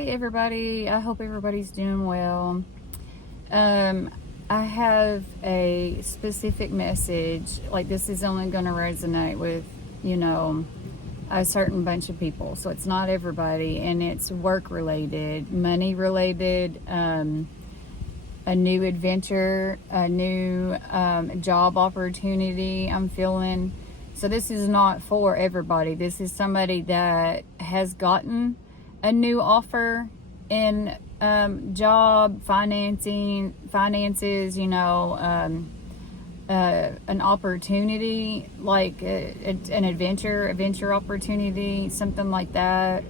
Hey everybody, I hope everybody's doing well. I have a specific message, like this is only going to resonate with, a certain bunch of people. So it's not everybody, and it's work related, money related, a new adventure, a new job opportunity I'm feeling. So this is not for everybody. This is somebody that has gotten a new offer in job, finances, an opportunity, like an adventure opportunity, something like that.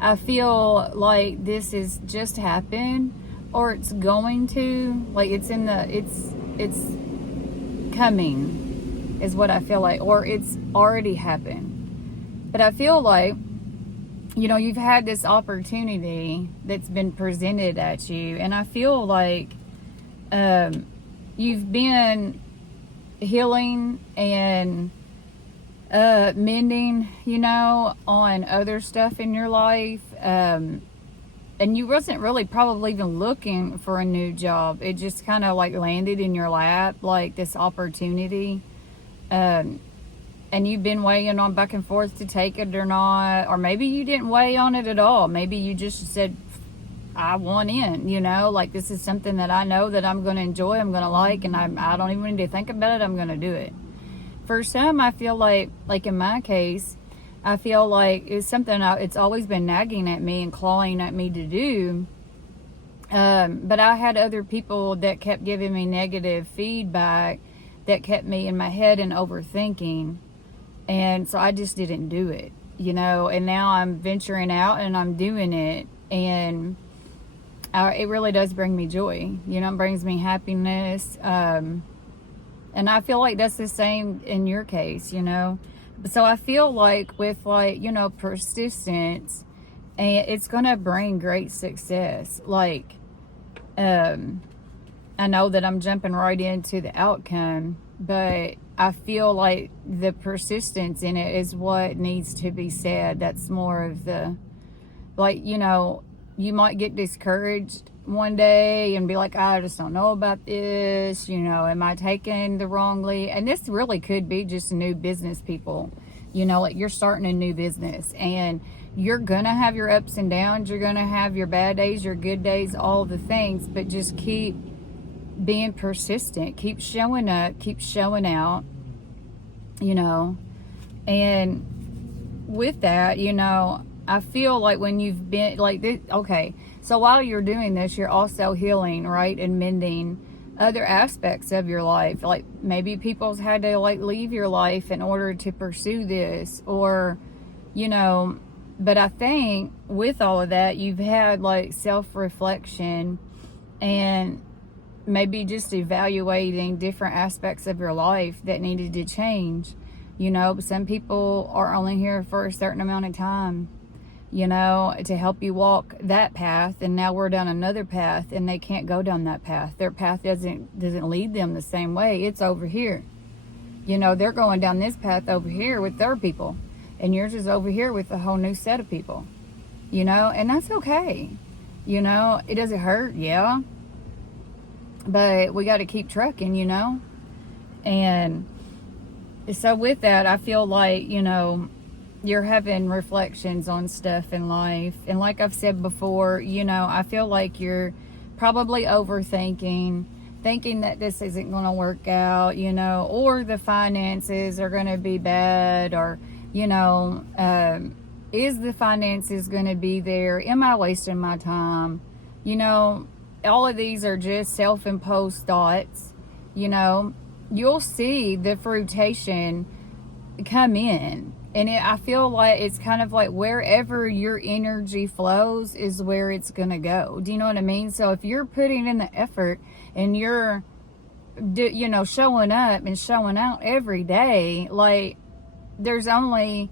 I feel like this has just happened, or it's going to, like it's coming, is what I feel like, or it's already happened. But I feel like, you've had this opportunity that's been presented at you, and I feel like you've been healing and mending, on other stuff in your life, and you wasn't really probably even looking for a new job. It just kind of like landed in your lap, like this opportunity. And you've been weighing on back and forth to take it or not, or maybe you didn't weigh on it at all. Maybe you just said, I want in, like this is something that I know that I'm going to enjoy, I'm going to like, and I don't even need to think about it, I'm going to do it. For some, I feel like in my case, I feel like it's something it's always been nagging at me and clawing at me to do. But I had other people that kept giving me negative feedback that kept me in my head and overthinking. And so I just didn't do it, and now I'm venturing out and I'm doing it. And it really does bring me joy, it brings me happiness. And I feel like that's the same in your case, So I feel like with persistence, and it's going to bring great success. Like, I know that I'm jumping right into the outcome, but I feel like the persistence in it is what needs to be said. That's more of the, you might get discouraged one day and be like, I just don't know about this, am I taking the wrong lead? And this really could be just new business people, like you're starting a new business, and you're gonna have your ups and downs, you're gonna have your bad days, your good days, all the things, but just keep being persistent, keep showing up, keep showing out, and with that, I feel like when you've been like this, okay, so while you're doing this, you're also healing, right, and mending other aspects of your life. Like maybe people's had to leave your life in order to pursue this, or but I think with all of that, you've had self-reflection and maybe just evaluating different aspects of your life that needed to change. Some people are only here for a certain amount of time, to help you walk that path, and now we're down another path and they can't go down that path. Their path doesn't lead them the same way. It's over here. They're going down this path over here with their people, and yours is over here with a whole new set of people, and that's okay. It doesn't hurt, yeah, but we got to keep trucking, and so with that, I feel like, you're having reflections on stuff in life. And like I've said before, I feel like you're probably overthinking, thinking that this isn't going to work out, or the finances are going to be bad, or, is the finances going to be there? Am I wasting my time? All of these are just self-imposed thoughts. You'll see the fruition come in. And I feel like it's kind of like wherever your energy flows is where it's going to go. Do you know what I mean? So if you're putting in the effort and you're, showing up and showing out every day, like there's only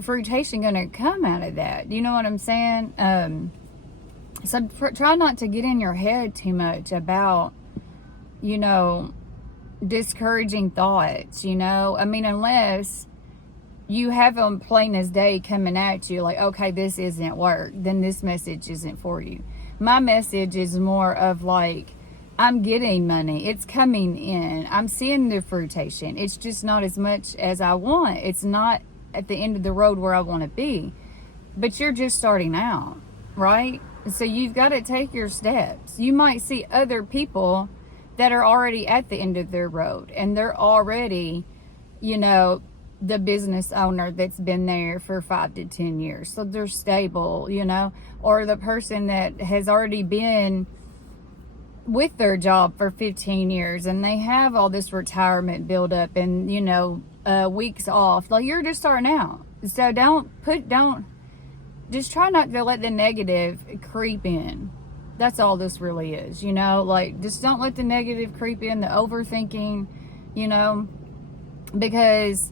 fruition going to come out of that. Do you know what I'm saying? So try not to get in your head too much about, discouraging thoughts, unless you have them plain as day coming at you like, okay, this isn't work, then this message isn't for you. My message is more of like, I'm getting money, it's coming in, I'm seeing the fruitation, it's just not as much as I want, it's not at the end of the road where I want to be, but you're just starting out, right? So you've got to take your steps. You might see other people that are already at the end of their road, and they're already, you know, the business owner that's been there for 5 to 10 years. So they're stable, you know, or the person that has already been with their job for 15 years and they have all this retirement build up and, you know, weeks off. Like, you're just starting out. So just try not to let the negative creep in. That's all this really is, you know, like, just don't let the negative creep in, the overthinking, you know, because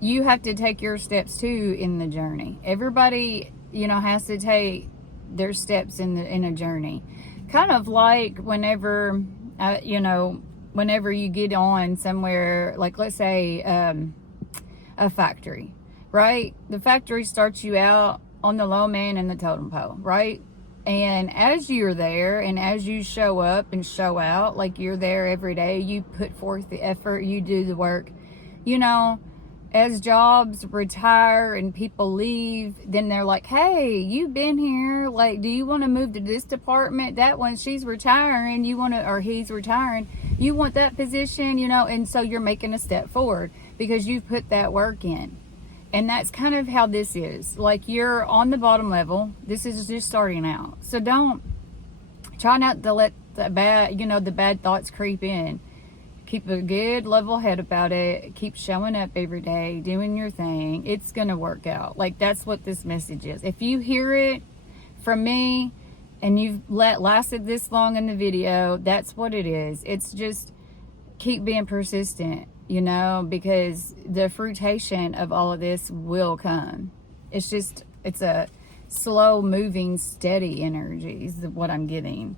you have to take your steps too in the journey. Everybody, you know, has to take their steps in a journey. Kind of like whenever, you know, whenever you get on somewhere, like let's say a factory, right? The factory starts you out on the low man and the totem pole, right? And as you're there and as you show up and show out, like you're there every day, you put forth the effort, you do the work, you know, as jobs retire and people leave, then they're like, hey, you've been here, like, do you want to move to this department? That one, she's retiring, you want to, or he's retiring, you want that position, you know, and so you're making a step forward because you've put that work in. And that's kind of how this is. Like, you're on the bottom level. This is just starting out. So try not to let the bad thoughts creep in. Keep a good level head about it. Keep showing up every day, doing your thing. It's going to work out. Like, that's what this message is. If you hear it from me and you've lasted this long in the video, that's what it is. It's just keep being persistent, you know, because the fruitation of all of this will come. It's a slow moving, steady energy is what I'm getting.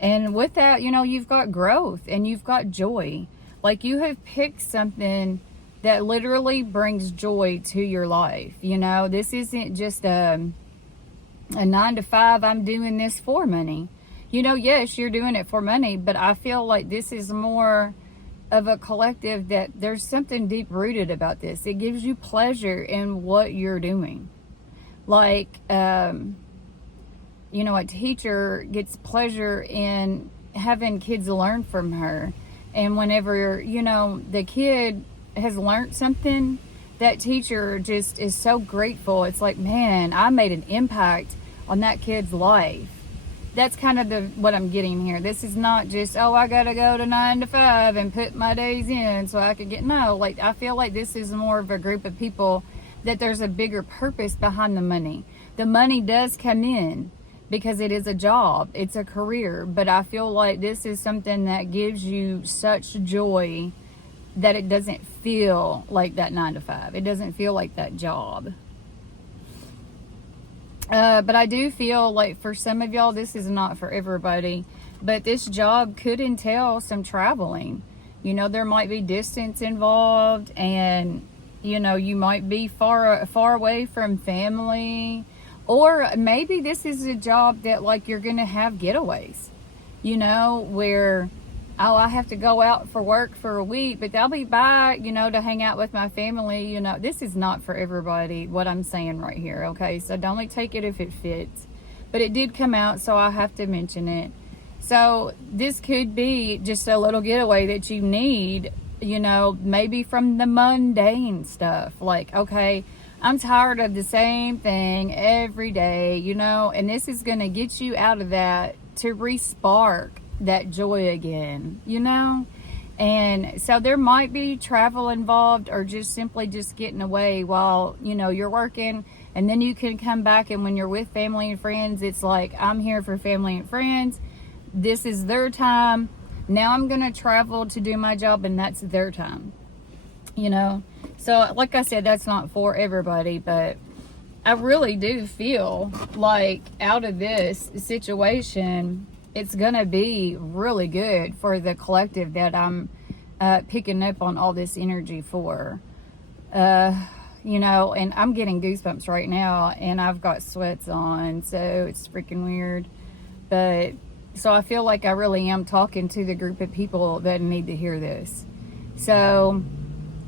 And with that, you know, you've got growth and you've got joy. Like, you have picked something that literally brings joy to your life. You know, this isn't just a 9 to 5, I'm doing this for money. You know, yes, you're doing it for money, but I feel like this is more of a collective that there's something deep rooted about this. It gives you pleasure in what you're doing. Like, you know, a teacher gets pleasure in having kids learn from her. And whenever, you know, the kid has learned something, that teacher just is so grateful. It's like, man, I made an impact on that kid's life. That's kind of what I'm getting here. This is not just, oh, I got to go to 9 to 5 and put my days in so I could no, like, I feel like this is more of a group of people that there's a bigger purpose behind the money. The money does come in because it is a job, it's a career, but I feel like this is something that gives you such joy that it doesn't feel like that 9 to 5. It doesn't feel like that job. But I do feel like for some of y'all, this is not for everybody, but this job could entail some traveling. You know, there might be distance involved, and, you know, you might be far away from family. Or maybe this is a job that, like, you're going to have getaways, you know, where, oh, I have to go out for work for a week, but I'll be back, you know, to hang out with my family. You know, this is not for everybody, what I'm saying right here, okay? So don't take it if it fits. But it did come out, so I have to mention it. So this could be just a little getaway that you need, you know, maybe from the mundane stuff. Like, okay, I'm tired of the same thing every day, you know, and this is going to get you out of that to re-spark that joy again, you know. And so there might be travel involved, or just simply just getting away while, you know, you're working, and then you can come back, and when you're with family and friends, it's like, I'm here for family and friends, this is their time, now I'm going to travel to do my job, and that's their time, you know. So like I said, that's not for everybody, but I really do feel like out of this situation, it's gonna be really good for the collective that I'm picking up on all this energy for. you know, and I'm getting goosebumps right now, and I've got sweats on, so it's freaking weird. But so I feel like I really am talking to the group of people that need to hear this. So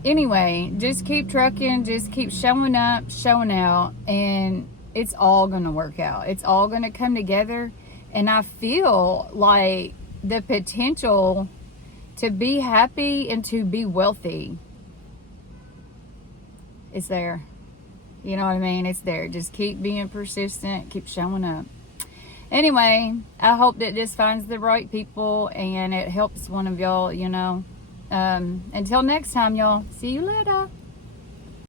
anyway, just keep trucking, just keep showing up, showing out, and it's all going to work out. It's all going to come together. And I feel like the potential to be happy and to be wealthy is there. You know what I mean? It's there. Just keep being persistent, keep showing up. Anyway, I hope that this finds the right people and it helps one of y'all, you know. Until next time, y'all. See you later.